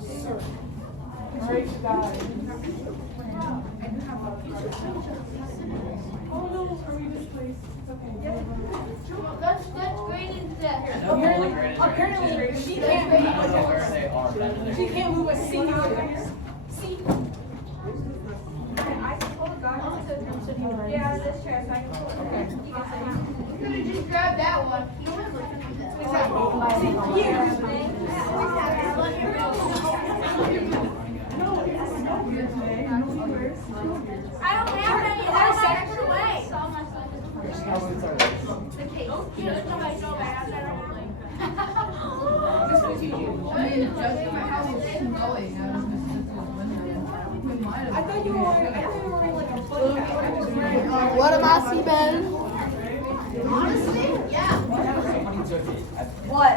CERC. All right, you guys. Oh no, are we displaced? It's okay. That's graded to death. Apparently, she can't move a singular seat. Yeah, this chair, so I can pull it. Okay. You could have just grabbed that one. I don't have any. That's extra way. The case. I thought you were wearing like a book. What am I see, Ben? Honestly, yeah. What?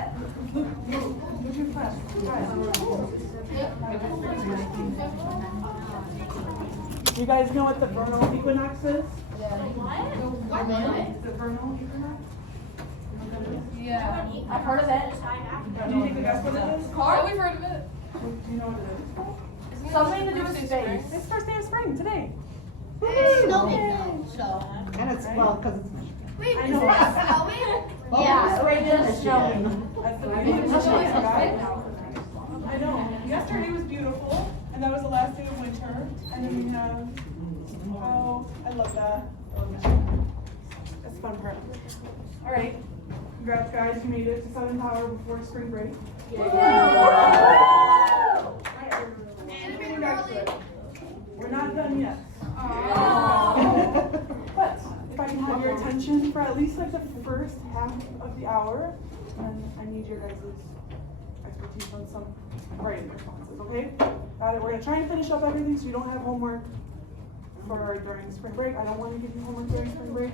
You guys know what the vernal equinox is? What? The vernal equinox? Yeah. I've heard of it. Do you take a guess what it is? Oh, we've heard of it. Do you know what it is? Something to do with space. It's first day of spring today. Snowman, so. And it's, well, because it's Wait, I is know. that snowman? Yeah, we're just showing. That's the beginning of spring, guys. I know. Yesterday was beautiful, and that was the last day of winter. And then we have, oh, I love that. That's the fun part. All right. Congrats, guys. You made it to Southern Power before spring break. We're not done yet. But if I can have your attention for at least like the first half of the hour, and I need your guys' expertise on some writing responses, okay? Got it. We're gonna try and finish up everything so you don't have homework for during spring break. I don't want to give you homework during spring break.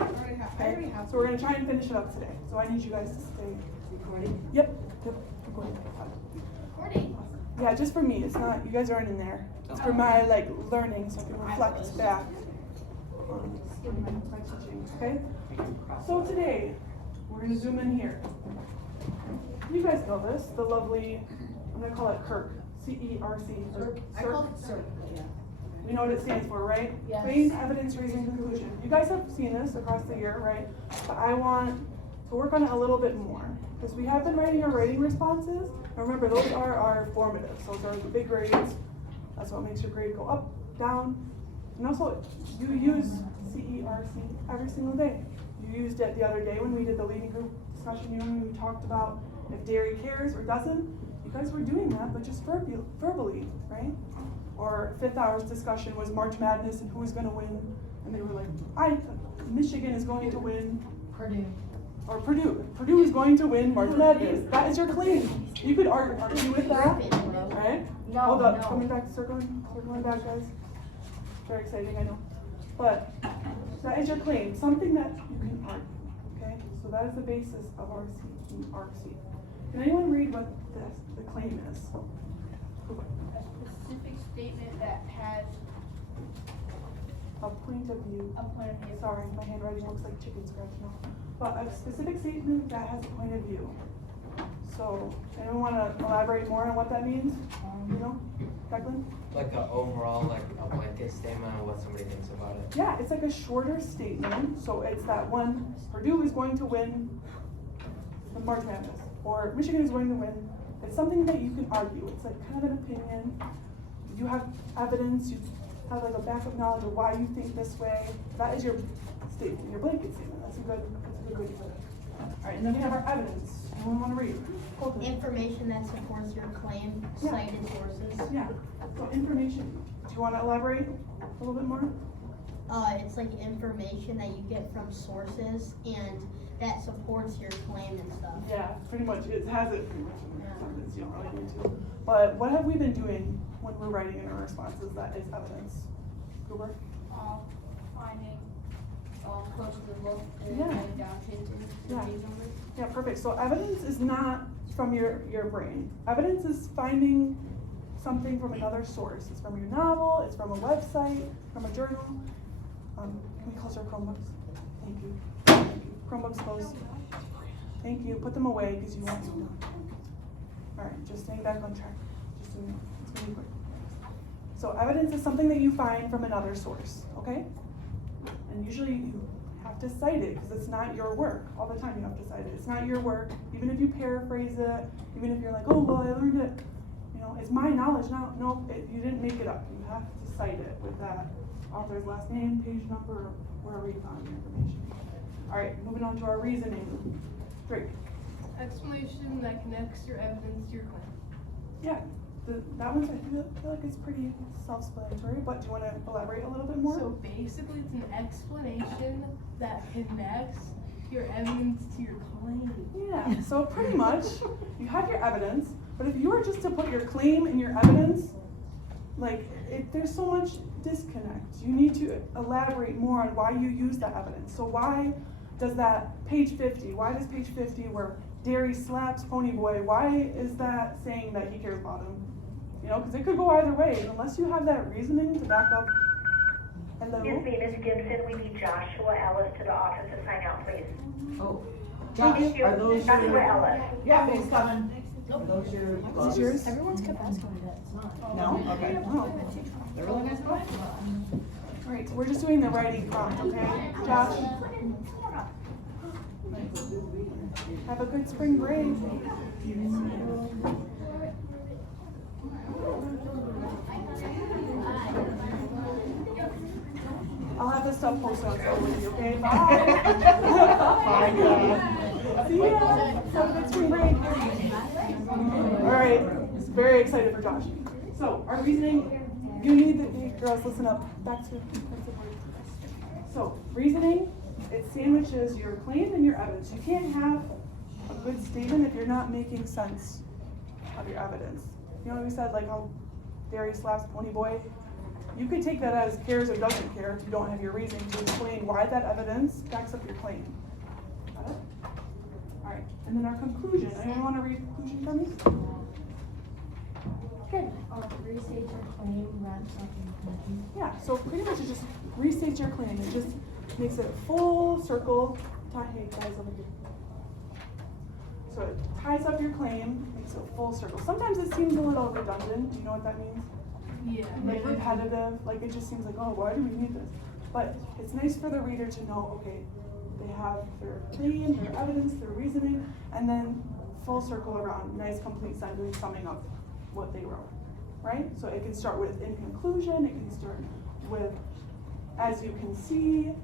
Okay? So we're gonna try and finish it up today. So I need you guys to stay. Recording? Yep. Recording. Recording. Yeah, just for me. It's not, you guys aren't in there. It's for my like learning so I can reflect back on my teaching, okay? So today, we're gonna zoom in here. You guys know this, the lovely, I'm gonna call it CERC, C-E-R-C. I called it CERC, yeah. We know what it stands for, right? Yes. Claim, evidence, reason, conclusion. You guys have seen this across the year, right? But I want to work on it a little bit more. Because we have been writing our writing responses. And remember, those are our formatives. Those are the big grades. That's what makes your grade go up, down. And also, you use CERC every single day. You used it the other day when we did the leading group discussion. You know, when we talked about if dairy cares or doesn't. You guys were doing that, but just verbally, right? Or fifth hour's discussion was March Madness and who was going to win. And they were like, Michigan is going to win. Purdue. Or Purdue. Purdue is going to win March Madness. That is your claim. You could argue with that, right? No, Hold up, no. coming back, circling back, guys. Very exciting, I know. But that is your claim, something that you can argue, okay? So that is the basis of our CERC. Can anyone read what the claim is? Specific statement that has A point of view. a point of view. Sorry, my handwriting looks like chicken scratch now. But a specific statement that has a point of view. So, anyone want to elaborate more on what that means? You know, Declan? Like a overall, like a blanket statement on what somebody thinks about it. Yeah, it's like a shorter statement. So it's that one, Purdue is going to win the March Madness, or Michigan is going to win. It's something that you can argue. It's like kind of an opinion. You have evidence, you have like a backup knowledge of why you think this way. That is your statement, your blanket statement. That's a good way to put it. All right, and then we have our evidence. Anyone want to read? Colton. Information that supports your claim, Yeah. cited sources. Yeah, so information. Do you want to elaborate a little bit more? It's like information that you get from sources and that supports your claim and stuff. Yeah, pretty much. It has it pretty much in there. Evidence you don't really need to. But what have we been doing when we're writing in our responses that is evidence? Goober? Finding close to the book and Yeah. writing down hints and Yeah. page numbers. Yeah, perfect. So evidence is not from your brain. Evidence is finding something from another source. It's from your novel, it's from a website, from a journal. Can we close our Chromebooks? Thank you. Thank you. Chromebooks closed. Thank you. Put them away because you want to. All right, just staying back on track. Just It's gonna be quick. So evidence is something that you find from another source, okay? And usually you have to cite it because it's not your work. All the time you have to cite it. It's not your work. Even if you paraphrase it, even if you're like, oh, well, I learned it, you know, it's my knowledge. No, you didn't make it up. You have to cite it with that author's last name, page number, wherever you found the information. All right, moving on to our reasoning. Drake. Explanation that connects your evidence to your claim. Yeah, that one I feel like it's pretty self-explanatory, but do you want to elaborate a little bit more? So basically, it's an explanation that connects your evidence to your claim. Yeah, so pretty much, you have your evidence, but if you were just to put your claim in your evidence, like, there's so much disconnect. You need to elaborate more on why you use that evidence. So why does that page 50, why does page 50 where Derry slaps Ponyboy, why is that saying that he cares about him? You know, because it could go either way, and unless you have that reasoning to back up. Hello? Excuse me, Ms. Gibson, we need Joshua Ellis to the office to sign out, please. Oh. Thank Josh, you. are those Joshua your? Ellis. Yeah, he's coming. Are those your? Is this yours? Everyone's kept asking me that, it's not. No? Okay. Oh. They're really nice books. All right, so we're just doing the writing prompt, okay? Josh? Have a good spring break. I'll have this stuff posted on social with you, okay? Bye. Bye, Dad. See ya. Have a good spring break. All right, very excited for Josh. So our reasoning, you need the girls, listen up. Back to so reasoning, it sandwiches your claim and your evidence. You can't have a good statement if you're not making sense of your evidence. You know what we said, like how Derry slaps Ponyboy? You could take that as cares or doesn't care if you don't have your reasoning to explain why that evidence backs up your claim. Got it? All right, and then our conclusion. Anyone want to read conclusion for me? Okay. Restate your claim, wraps up in conclusion. Yeah, so pretty much it just restates your claim. It just makes it full circle. Hey, guys, over here. So it ties up your claim, makes it full circle. Sometimes it seems a little redundant. Do you know what that means? Yeah. Like repetitive. Like it just seems like, oh, why do we need this? But it's nice for the reader to know, okay, they have their claim, their evidence, their reasoning, and then full circle around, nice complete sentence summing up what they wrote, right? So it can start with in conclusion, it can start with as you can see.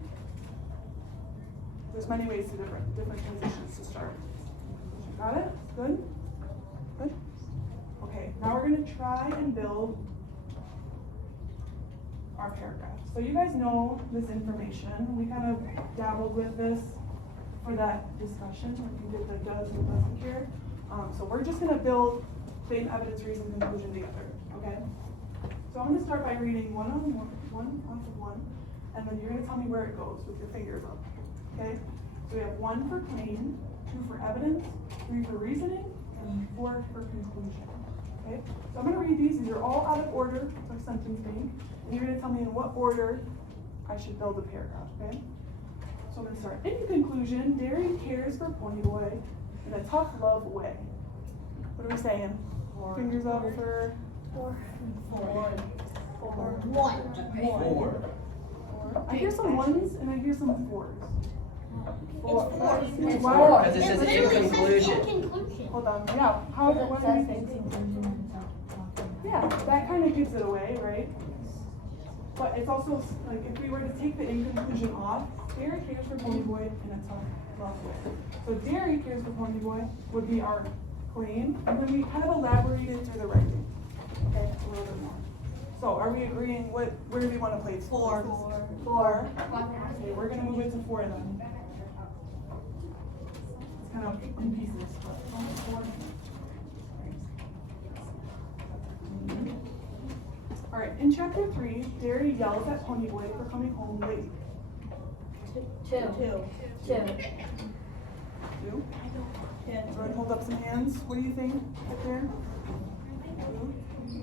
There's many ways to different transitions to start. Got it? Good? Good? Okay, now we're gonna try and build our paragraph. So you guys know this information. We kind of dabbled with this for that discussion, like you did the does and doesn't here. So we're just gonna build claim, evidence, reason, conclusion together, okay? So I'm gonna start by reading one off of one, and then you're gonna tell me where it goes with your fingers up, okay? So we have 1 for claim, 2 for evidence, 3 for reasoning, and 4 for conclusion, okay? So I'm gonna read these are all out of order, like sentence bank, and you're gonna tell me in what order I should build the paragraph, okay? So I'm gonna start. In conclusion, Derry cares for Ponyboy in a tough love way. What are we saying? Fingers up for 4. 4. 1. I hear some 1s and I hear some 4s. It's 4. It's Why- 4. Because it says in literally says conclusion. in conclusion. Hold on. Yeah. How? What do you think? Yeah, that kind of gives it away, right? But it's also like if we were to take the in conclusion off, Derry cares for Ponyboy in a tough love way. So Derry cares for Ponyboy would be our claim, and then we kind of elaborated through the writing. Okay, a little bit more. So are we agreeing? Where do we want to place? 4. 4. Okay, we're gonna move it to 4 then. It's kind of in pieces. But 4. All right, in chapter 3, Derry yells at Ponyboy for coming home late. 2. 2. 2? Everyone hold up some hands. What do you think right there? 2?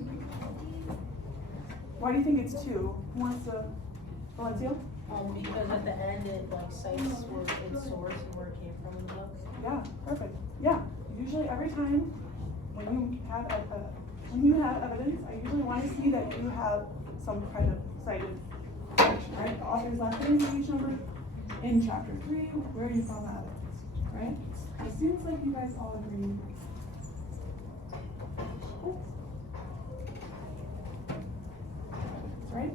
Why do you think it's 2? Who wants to? Valencia? Because at the end it like cites where its source and where it came from in the book. Yeah, perfect. Yeah, usually every time when you have a when you have evidence, I usually want to see that you have some kind of cited section, right? The author's last name, page number, in chapter 3, where you found the evidence, right? It seems like you guys all agree. Right?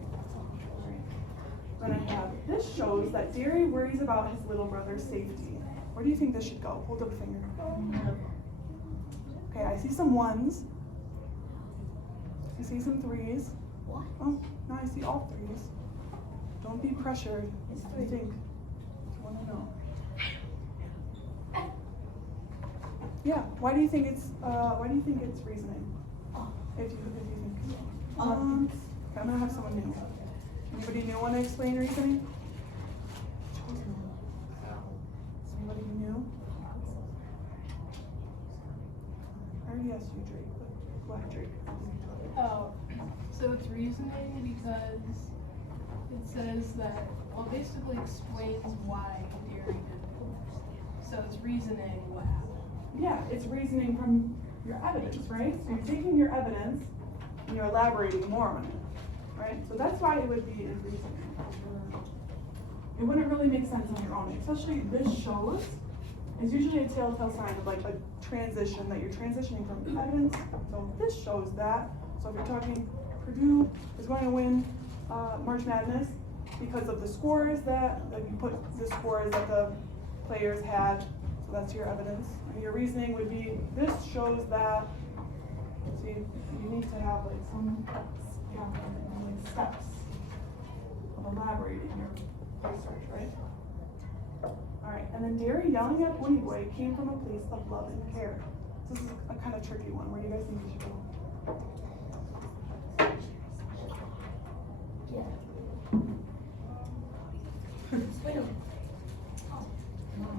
Then I have, this shows that Derry worries about his little brother's safety. Where do you think this should go? Hold up a finger. Okay, I see some 1s. I see some 3s. What? Oh, no, I see all 3s. Don't be pressured. It's I 3. think. I want to know. Yeah, why do you think it's reasoning? If you think. Okay, I'm gonna have someone new. Anybody new want to explain reasoning? Anybody new? I already asked you, Drake, but go ahead, Drake. Oh, so it's reasoning because it says that, well, basically explains why Derry did it. So it's reasoning what happened. Yeah, it's reasoning from your evidence, right? So you're taking your evidence and you're elaborating more on it, right? So that's why it would be in reasoning. It wouldn't really make sense on your own, especially this shows. It's usually a telltale sign of like a transition, that you're transitioning from evidence. So this shows that. So if you're talking Purdue is going to win March Madness because of the scores that you put the scores that the players had. So that's your evidence. And your reasoning would be, this shows that. See, you need to have like some steps of elaborating your research, right? Alright, and then Derry yelling at Pony Boy came from a place of love and care. This is a kind of tricky one. Where do you guys think we should go?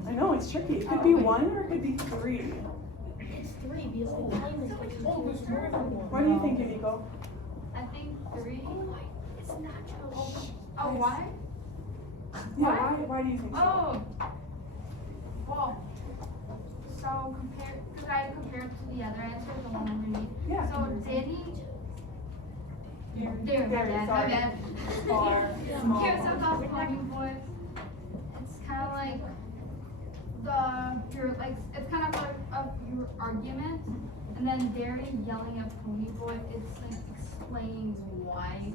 I know, it's tricky. It could be 1 or it could be 3. It's 3 because the claim is like, oh, there's more than 1. What do you think, Nico? I think 3. It's natural. Oh, why? Yeah, why do you think so? Oh, well, so because I compared to the other answer, the one underneath. Yeah. So Danny, my Derry, bad. Far, small. Cares about Pony Boy. It's kind of like it's kind of like your argument, and then Derry yelling at Pony Boy. It's like explaining why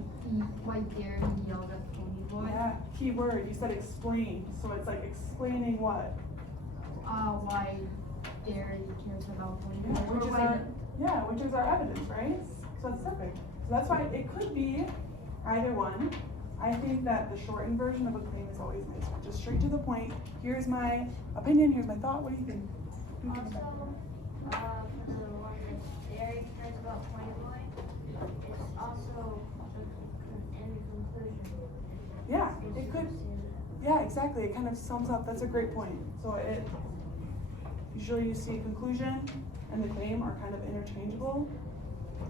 Derry yelled at Pony Boy. Yeah, key word. You said explain. So it's like explaining what? Why Derry cares about Pony Yeah, Boy. which is our evidence, right? So it's perfect. So that's why it could be either one. I think that the shortened version of a claim is always nicer. Just straight to the point. Here's my opinion. Here's my thought. What do you think? Also, for the one that Derek cares about Pony Boy, it's also in conclusion. Yeah, it could. Yeah, exactly. It kind of sums up. That's a great point. So it usually you see conclusion and the claim are kind of interchangeable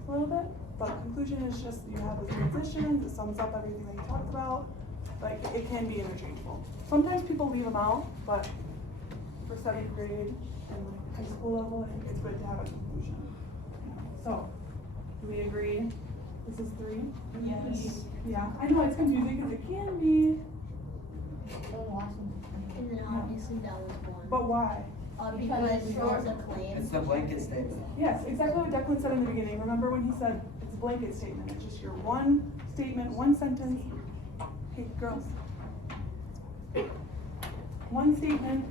a little bit. But conclusion is just you have a transition. It sums up everything that you talked about. Like it can be interchangeable. Sometimes people leave them out, but for 7th grade and high school level, I think it's good to have a conclusion. So, do we agree? This is 3? Yes. Yeah, I know it's confusing because it can be. And then obviously that was 1. But why? Because it was a claim. It's the blanket statement. Yes, exactly what Declan said in the beginning. Remember when he said it's a blanket statement? It's just your one statement, one sentence. Hey, girls. One statement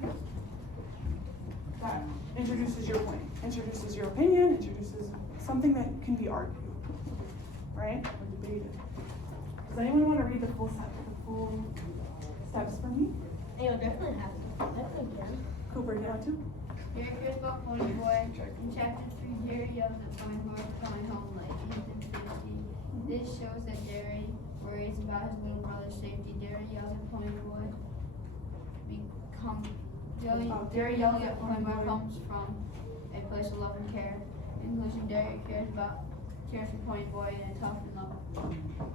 that introduces your point, introduces your opinion, introduces something that can be argued, right? Or debated. Does anyone want to read the full steps for me? Yeah, definitely have to. Definitely can. Cooper, do you want to? Derry cares about Pony Boy. In chapter 3, Derry yells at Pony Boy coming home like he's in safety. This shows that Derry worries about his little brother's safety. Derry yells at Pony Boy. Derry yelling at Pony Boy comes from a place of love and care. In conclusion, Derry cares for Pony Boy in a tough and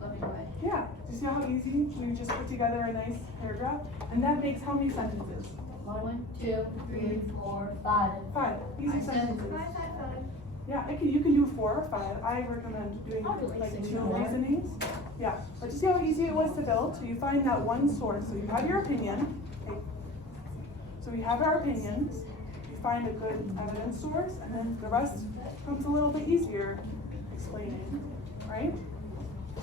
loving way. Yeah. Do you see how easy we just put together a nice paragraph? And that makes how many sentences? 1, 2, 3, 4, 5. 5. Easy Five sentences. sentences. Yeah, you can do 4 or 5. I recommend doing I'll do like like 6 2 or more. reasonings. Yeah, but just see how easy it was to build. So you find that one source. So you have your opinion. Okay. So we have our opinions. You find a good evidence source, and then the rest comes a little bit easier explaining, right?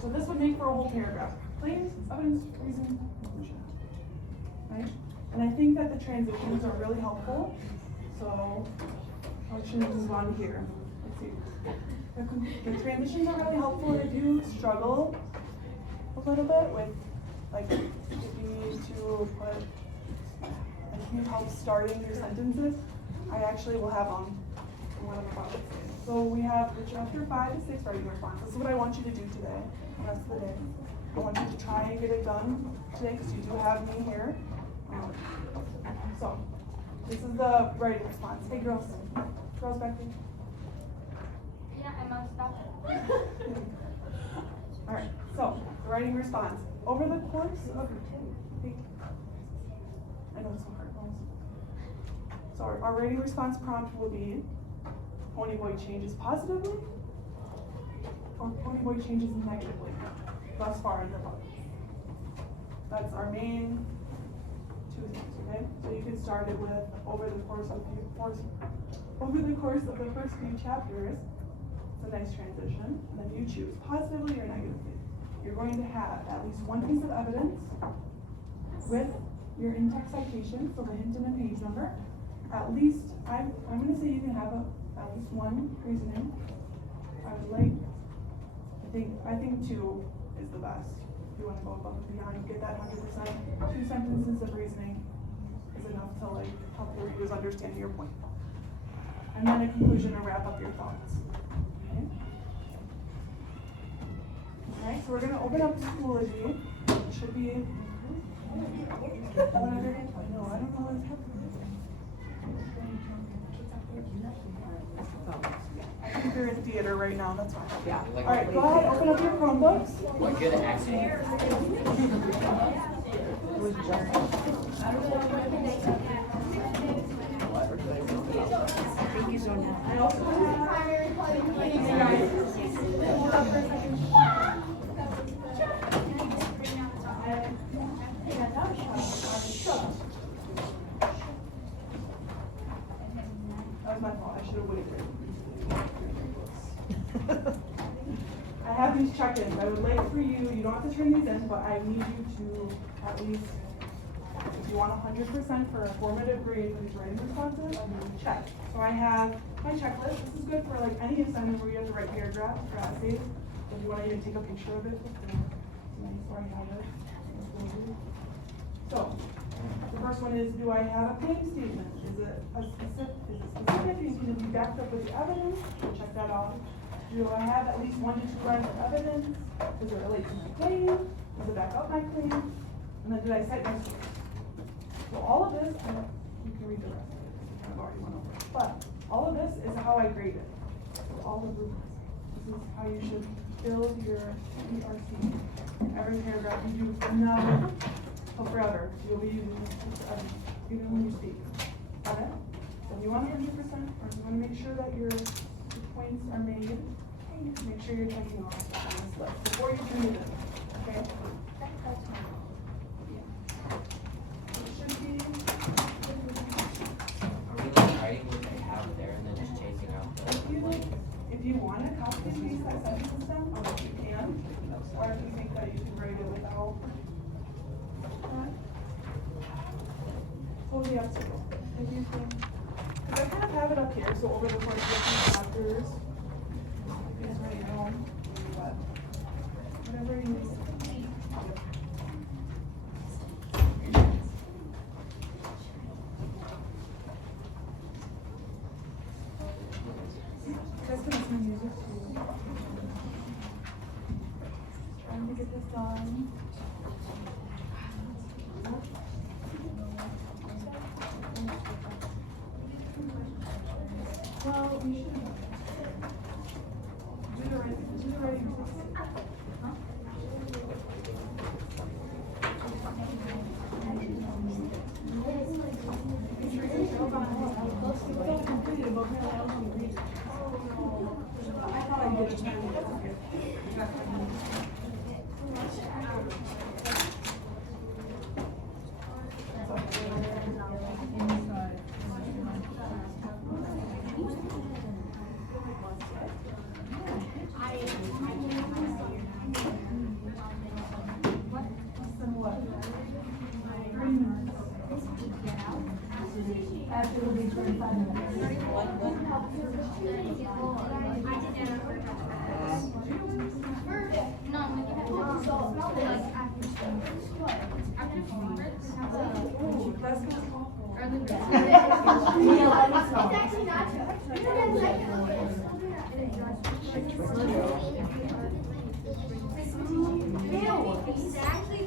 So this would make for a whole paragraph. Claims, evidence, reason, conclusion. Right? And I think that the transitions are really helpful. So I should move on here. Let's see. The transitions are really helpful if you struggle a little bit with, like, if you need to put, like, need help starting your sentences. I actually will have in one of the projects. So we have the chapter 5 to 6 writing response. This is what I want you to do today, the rest of the day. I want you to try and get it done today because you do have me here. So this is the writing response. Hey girls back there. Yeah, I must stop. Alright, so the writing response. Over the course of, I know it's so hard. So our writing response prompt will be, Ponyboy changes positively, or Ponyboy changes negatively, thus far in the book. That's our main 2 things, okay? So you can start it with, over the course of the first few chapters. It's a nice transition, and then you choose positively or negatively. You're going to have at least one piece of evidence with your in-text citation, so the hint and the page number. At least, I'm going to say you can have at least one reasoning. I would like, I think 2 is the best. If you want to go above and beyond, you get that 100%. 2 sentences of reasoning is enough to like help the readers understand your point. And then a conclusion to wrap up your thoughts. Okay? Alright, so we're going to open up Schoology. It should be whatever. I don't know what's happening. I think you're in theater right now, that's fine. Yeah. Alright, go ahead, open up your Chromebooks. What good accent? Thank you, Sonia. I also have, hey guys, hold up for a second. That was my fault, I should have waited. I have these check-ins. I would like for you don't have to turn these in, but I need you to at least, if you want 100% for a formative grade for these writing responses, check. So I have my checklist. This is good for like any assignment where you have to write paragraphs or essays. If you want to even take a picture of it before I have it. So, the first one is, do I have a claim statement? Is it specific? And can it be backed up with the evidence? We'll check that off. Do I have at least 1 to 2 lines of evidence? Does it relate to my claim? Does it back up my claim? And then did I cite my source? So all of this, you can read the rest of it. I've already went over it. But all of this is how I grade it. So all the rubrics. This is how you should build your ERC. Every paragraph you do from now till forever. You'll be using this forever, even when you speak. Okay? So if you want 100%, or if you want to make sure that your points are made, make sure you're checking off on this list before you turn it in. Okay? It should be. Are we like writing what they have there and then just changing out the If you want to copy and paste that sentence system, you can. Or if you think that you can write it without that. Totally up to you. If you think, because I kind of have it up here, so over the course of the few chapters, you can write your own, but whatever you need. That's gonna some music too. Trying to get this done. Well, we should do the writing. Huh? It's all completed, but apparently I don't want to read it. Exactly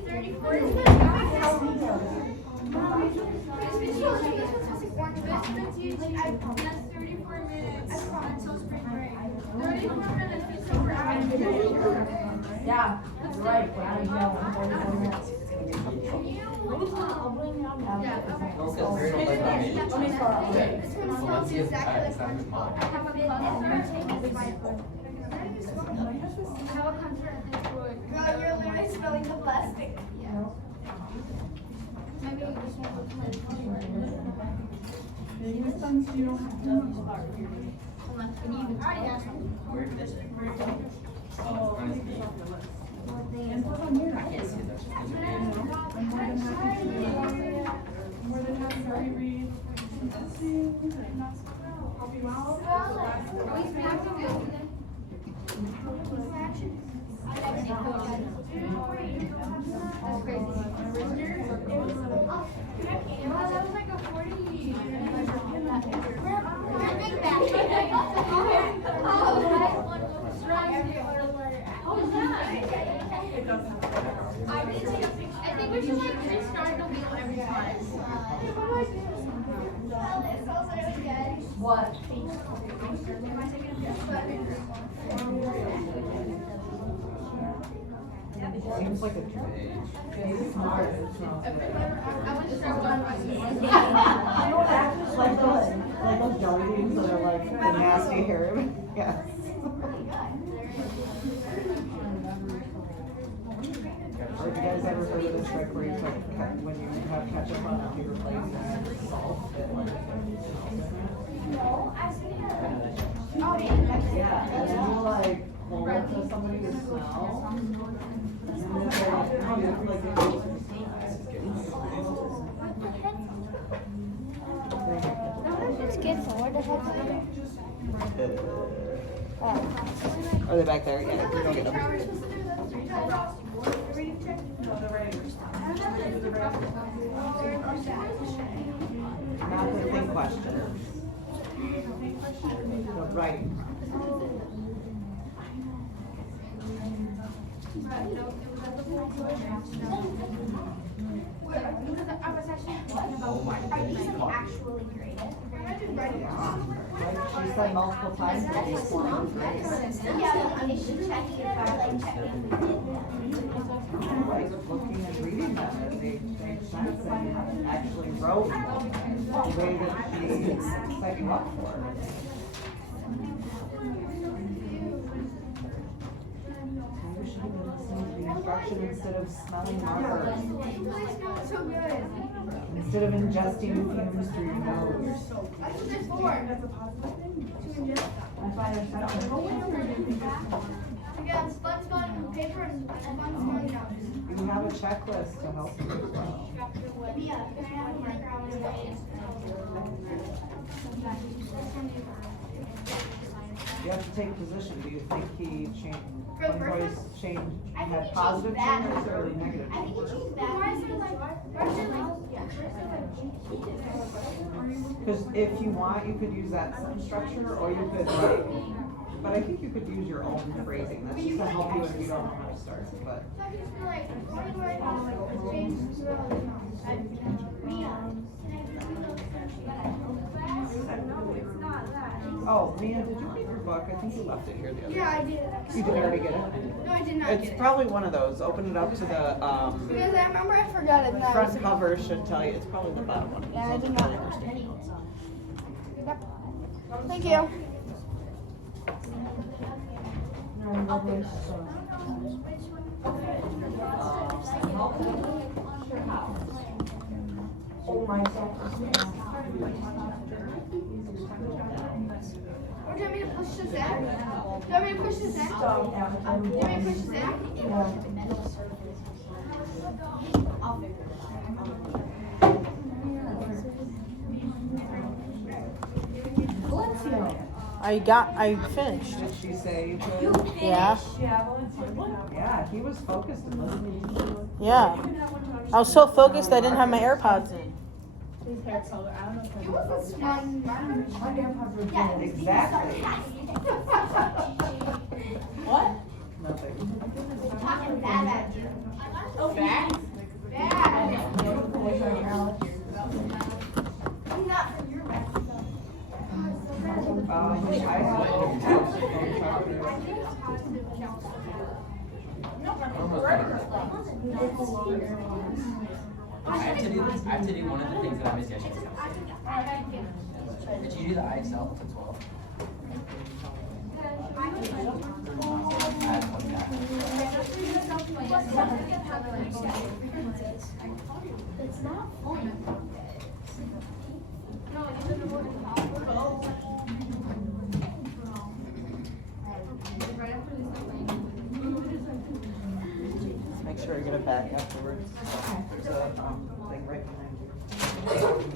34 minutes. That's 34 minutes until spring break. 34 minutes before Yeah, that's right. But I know. Because we're gonna let them eat. Once he gets back, it's not his mom. I have a concert at this wood. Girl, you're literally smelling the plastic. Yeah. Maybe you just want to You don't have to. Where did this? Oh, on his knee. I can't see that. I'm more than happy to reread. Help you out. That was like a 40. I think we should like restart the wheel every time. What? Seems like a trade. He's smart. I would start on my Like those jelly beans that are like the nasty hair. Yes. Have you guys ever heard of this trick where you put, when you have ketchup on it, you replace it with salt? Yeah, and then you like hold it to somebody to smell. And then it's It's good for where the heck? Are they back there? Yeah, we don't get them. Not the think questions. No, right. Actually graded. She said multiple times that these forms were great. Yeah, is she checking it or like checking? Like looking and reading them, and they made sense and actually wrote the way that she set you up for it. Maybe we should have been listening to the instruction instead of smelling markers. So good. Instead of ingesting fumes through your nose. That's what they're for. That's a positive thing. To ingest. That's why they're set up. We got sponge on paper and sponge on notes. You have a checklist to help you as well. Yeah, can I have a marker on the way? You have to take position. Do you think he changed, For the when first voice changed, I think had he positive changed bad. changes or negative I think changes? it changed that. Why is it like, Because if you want, you could use that sentence structure, or you could like, but I think you could use your own phrasing. That's just to help you if you don't know how to start, but. So I could just be like, why do I like change the Oh, Mia, did you get your book? I think you left it here the other day. Yeah, I did. You did already get it? No, I did not It's get it. probably one of those. Open it up to the, Because I remember I forgot it. And I was front cover should tell you. It's probably the bottom one. Yeah, I did not. Thank you. Or do you want me to push this back? Do you want me to push this back? Do you want me to push this back? I'll figure it I finished. Did she say you could? Yeah, Yeah, he was focused and listening. yeah. I was so focused I didn't have my AirPods in. You wasn't smart. Exactly. What? Nothing. Talking bad at you. Oh, bad? Bad. Not from your back. I I have to do one of the things that I missed yesterday. Did you do the IXL to 12? I had one guy. It's not fun. No, you didn't work in hospital. Make sure you get it back afterwards. There's a thing right behind you.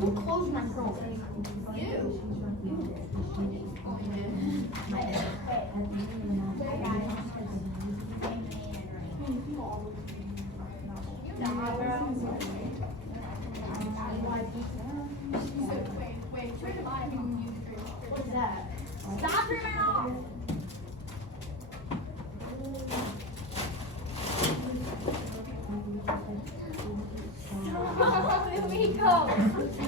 Who closed my phone? You. Wait, what's that? Stop turning it off! Here we go.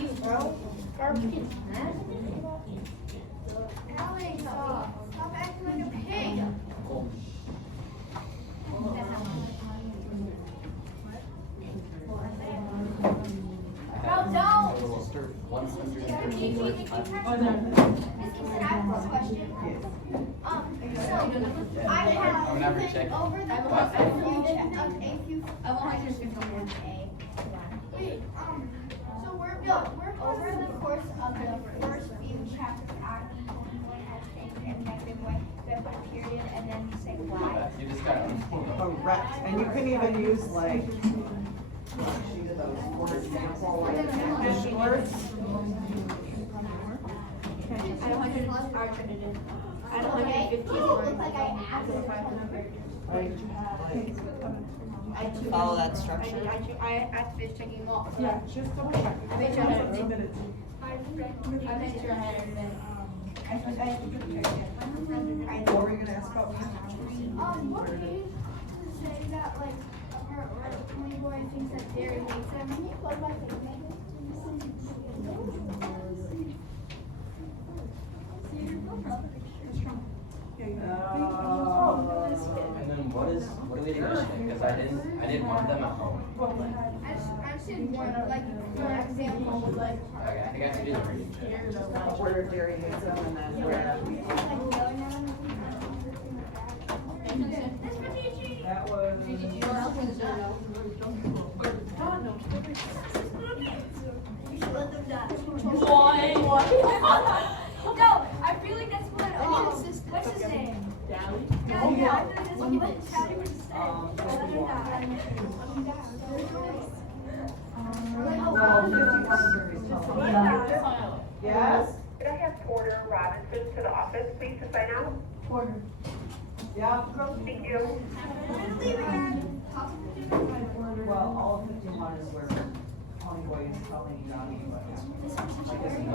You bro. Garbage. Alex, stop acting like a pig. I No, a little stir. 100. I have this question. So, I have I'm never checking. over the What? course of a few. I want to just go from A. Wait, so we're over the course of the first few chapters, acting point has changed and negative way. We have a period and then you say why. You just got Correct. And you can even use like, she did those for example, like condition words. I don't want to I don't want to 15 words. Look like I asked. Follow that structure. I asked fish checking them all. Yeah, just double check. I made sure I had it. Submit it. I made sure I had it. What were you gonna ask about me? What do you say that like or Ponyboy thinks that Derry hates him? Can you close my And then what do we do this shit? Because I did one of them at home. I just did one, like, for example, with like. Okay, I think I have to do the reading check. Where Derry hates them and then where. That was. No, I feel like that's what, what's his name? Dally? Yeah, yeah, I feel like that's what Sally would say. Yes? Could I have Porter Robinson to the office, please, to sign out? Yeah. Thank you. Well, all of 51 is where Ponyboy is telling Johnny what happened. Like, isn't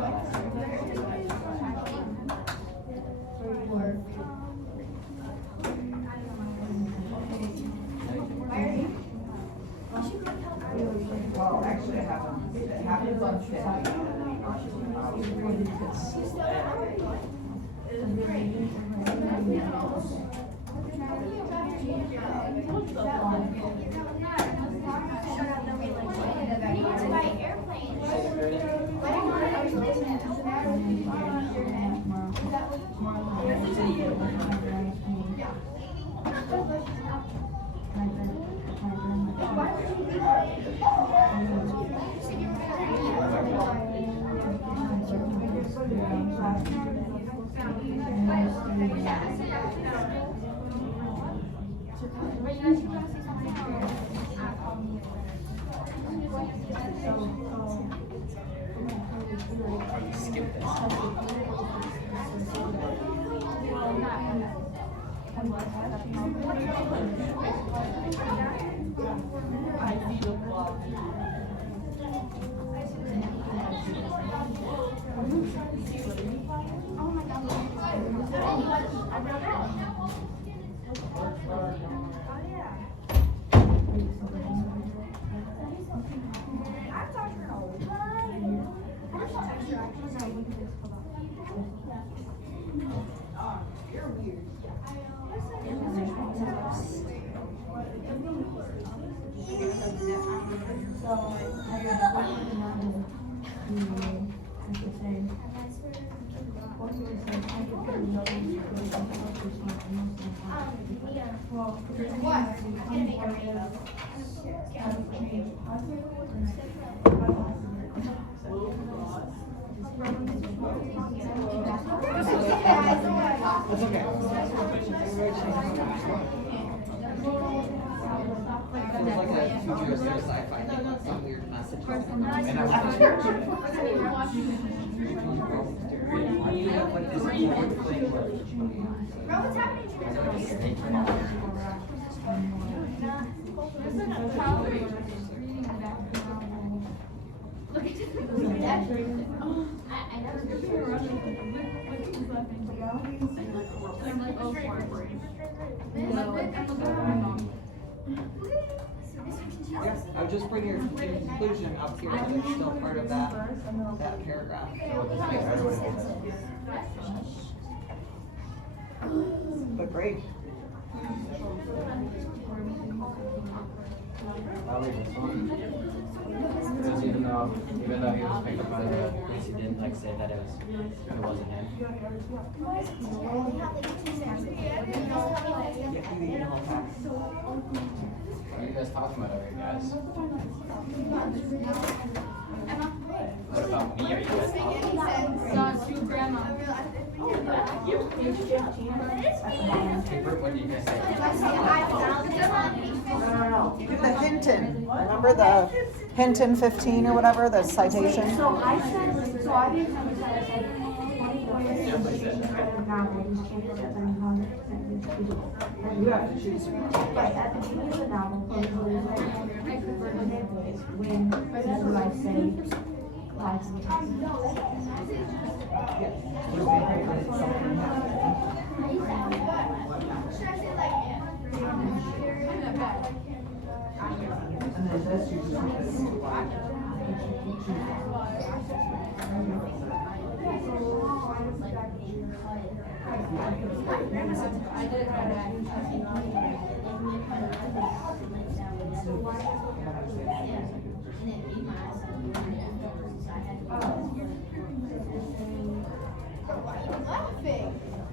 Well, actually, it happens on 50, and then he rushes skip this. It's okay. It's like a futuristic sci-fi thing with some weird message. And I was like, what this board thing was. Yes, I would just bring your conclusion up here, so it's still part of that paragraph. But great. I'll leave this one. Because even though he was picked up by the police, he didn't like say that it wasn't him. Yeah, do the email back. What are you guys talking about over here, guys? What about me? Are you guys talking? What do you guys say? No. Do the Hinton. Remember the Hinton 15 or whatever, the citation? So I said, so I didn't have a citation. You have to choose. Right, at the beginning of the novel, when I say lives and Yes. And then this you just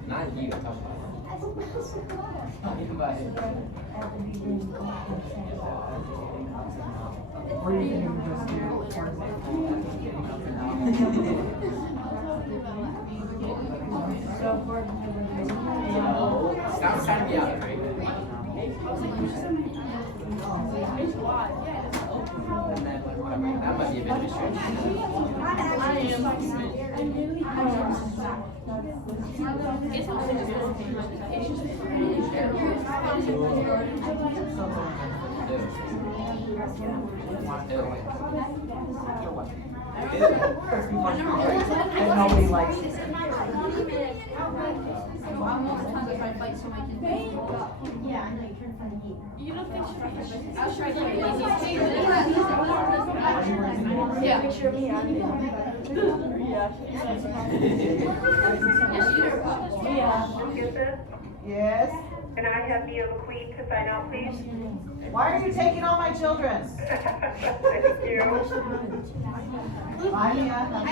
Not you, I'm talking about. Talking about him. Or you can even just do, for example, Stop trying to be out, right? And then, like, whatever. That might be a bit of a stretch. and nobody likes it. Yeah, I know, you're trying to find heat. You don't think she'll be? I was trying to make yeah. Picture of me on it. Lucas, Yes? can I have Neo McQueen to sign out, please? Why are you taking all my children? Thank you. Bye, Mia. Have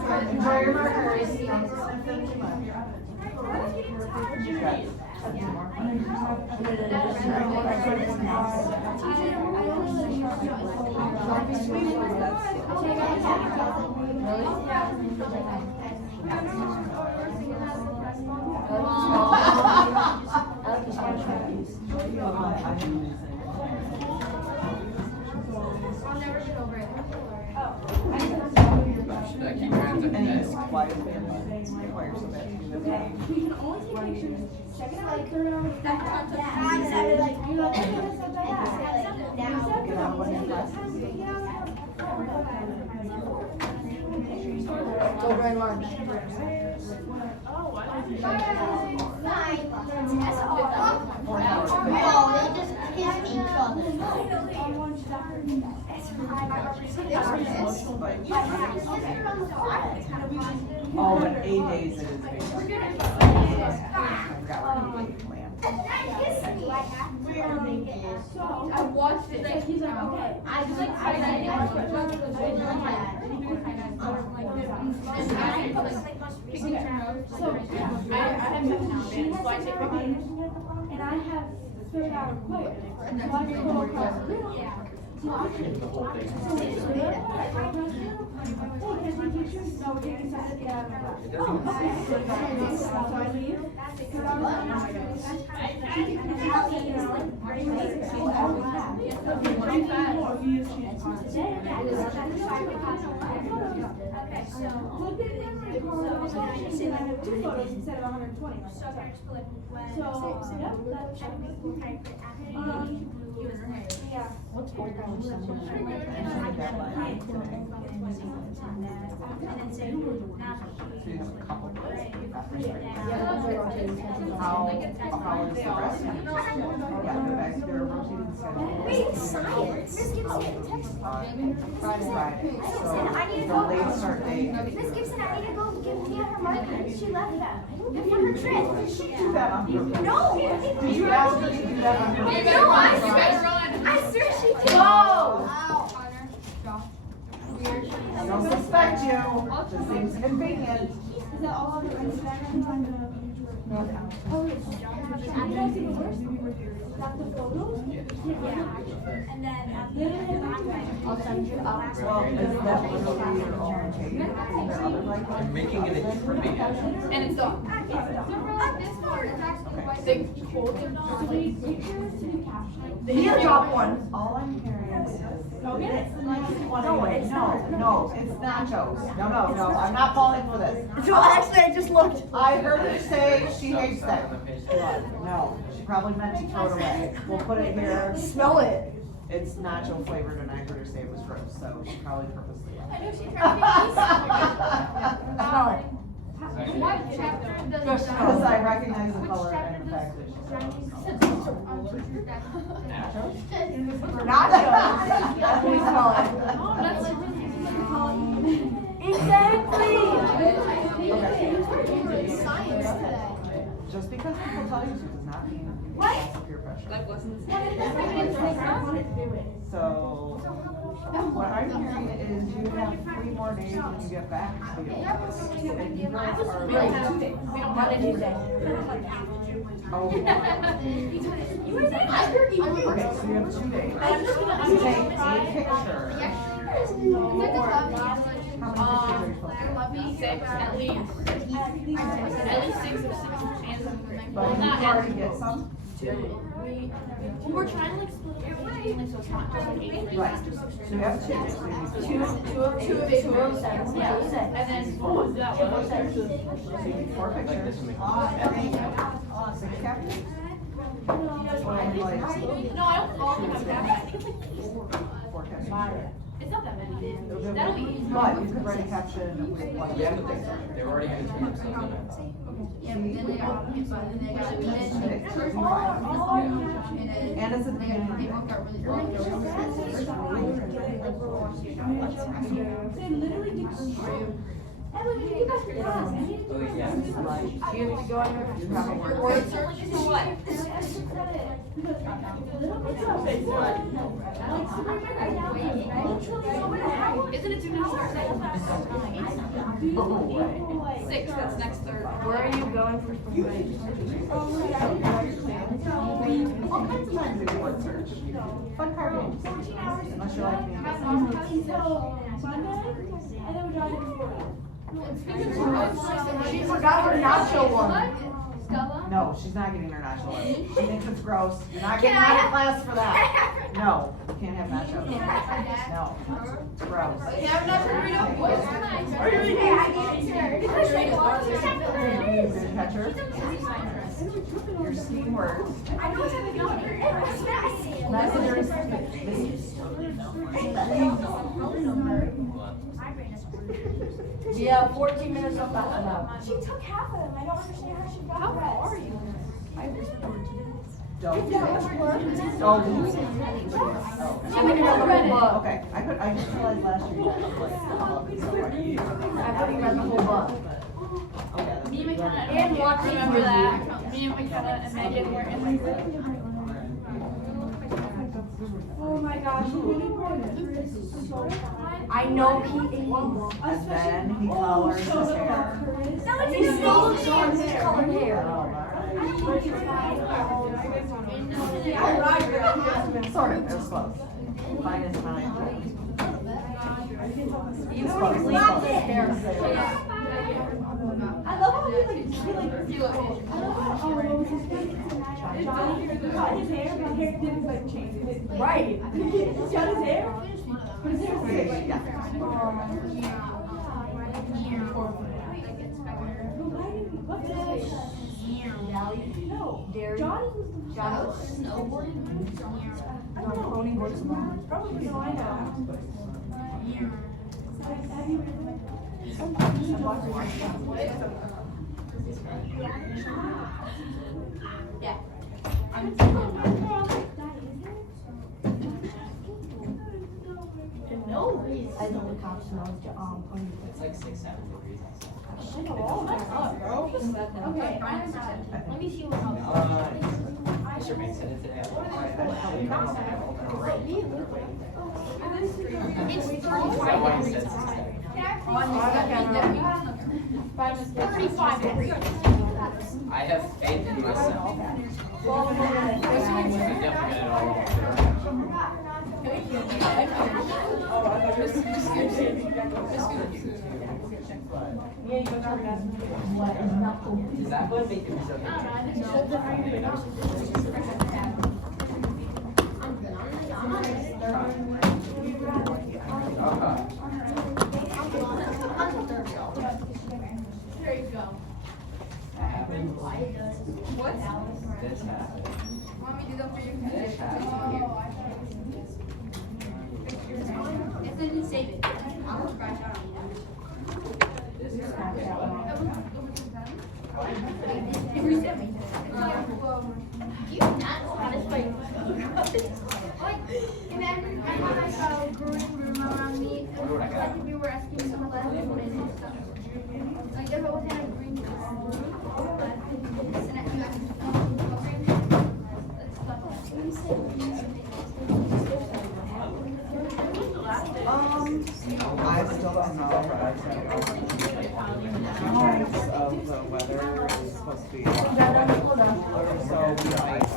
fun. Enjoy your markers. I'll never why is it require so bad to do this? We can only take pictures, check it out, turn it on. Get out one of your glasses. Go during lunch. Oh, they just kissed each other. Oh, but 8 days it is based on. I forgot where 8 days land. I watched it. He's like, okay. I just like, And I have filled out a quote. So I can go across the middle. The whole thing. Hey, can I take pictures? No, we can't decide to get out of class. It doesn't So I leave. Okay, so. Look at it. I have 2 photos instead of 120. So there's split when. So, yep, that's. Yeah. What's going on with someone? And then say, now. So you have a couple days. Yeah. How is the rest? Yeah, they're back, they're rotating schedule. Wait, science? Miss Gibson, text. Friday, I so need to the go. late start date. Miss Gibson, I need to go give me her marker. She left that. For her trip. Do that on purpose. No! Did you ask her to do that on purpose? No, I swear she did. I don't suspect you. This seems convenient. Is that all of it? Is that on the? Oh, it's. Did you guys see the first? Got the photos? Yeah. And then, I'll send you. Well, is that literally your own page? Is there other like? I'm making it a trivia. And it's done. Here, drop one. All I'm hearing is. Go get it. No, it's nachos. No, I'm not falling for this. Well, actually, I just looked. I heard her say she hates that. No, she probably meant to throw it away. We'll put it here. Smell it. It's nacho flavored and I heard her say it was gross, so she probably purposely left. I know she tried to Smell it. What chapter does it Because I recognize the color and the fact that she's Nachos. That's what we smell it. Exactly. Just because people tell you to does not mean you can pass peer pressure. So, what I'm hearing is you have 3 more days when you get back to the office. And you guys are like, oh, okay, so you have 2 days. You take a picture. How many pictures are you supposed to take? 6 at least. At least 6 or 6 and But you already get some? we're trying to like split it evenly so it's not just like 8. Right. So you have 2. So you need 2 of 7. Yeah. And then what was that one? So you need 4 pictures. 6 captions. No, I don't all think I'm bad. I think it's like 4 captions. It's not that many. That'll be easy. But you could write a caption with one. Yeah, but they're already entering themselves in it. And it's at the beginning. They literally did. Emily, you guys can pass. Oh, yeah. You have a word. Or it's certainly just what? Isn't it 2 minutes start time? 6, that's next third. Where are you going for spring break? All kinds of times they do word search. Fun card games. Unless you like me. Until Monday, and then we're driving to Florida. She forgot her nacho one. Stella? No, she's not getting her nacho one. She thinks it's gross. You're not getting out of class for that. No, you can't have nachos. No. Gross. Food catcher. Your steam works. Yeah, 14 minutes of that enough. She took half of them. I don't understand how she got the rest. How are you? Don't. Yeah, it worked. Oh. I think I read the book. Okay, I just realized last year you guys were like, I thought you read the whole book. okay. Me and McKenna, And watching remember the that. Me and McKenna and Megan were in the group. Oh my gosh, he really wanted it. This is so fun. I know he is. And then he colors his hair. No, it's He in stole the his colored hair. Sort of, it was close. Mine is fine. He was close. I love how he like oh, his hair, but his hair didn't like change. Right. He cut his hair. Johnny was snowboarding. I don't know. Only works on. Probably no, I know. I know the cops know. It's like 6-7 degrees outside. Okay, let me see what else. Mr. Banks said it today. It's Is that why he said 6-7? It's 35 degrees. I have faith in myself. We definitely got it all. Is that what make it so There you go. What? This happened. Want me to do that for you? This happened. If then you save it. I'm gonna scratch out on This happened. If you send me. Do you not know how to play? And then I had like a growing room around me. It was like if you were asking some lessons and stuff. Like if it wasn't a green room. I still don't know, but I said, of the weather is supposed to be. So we might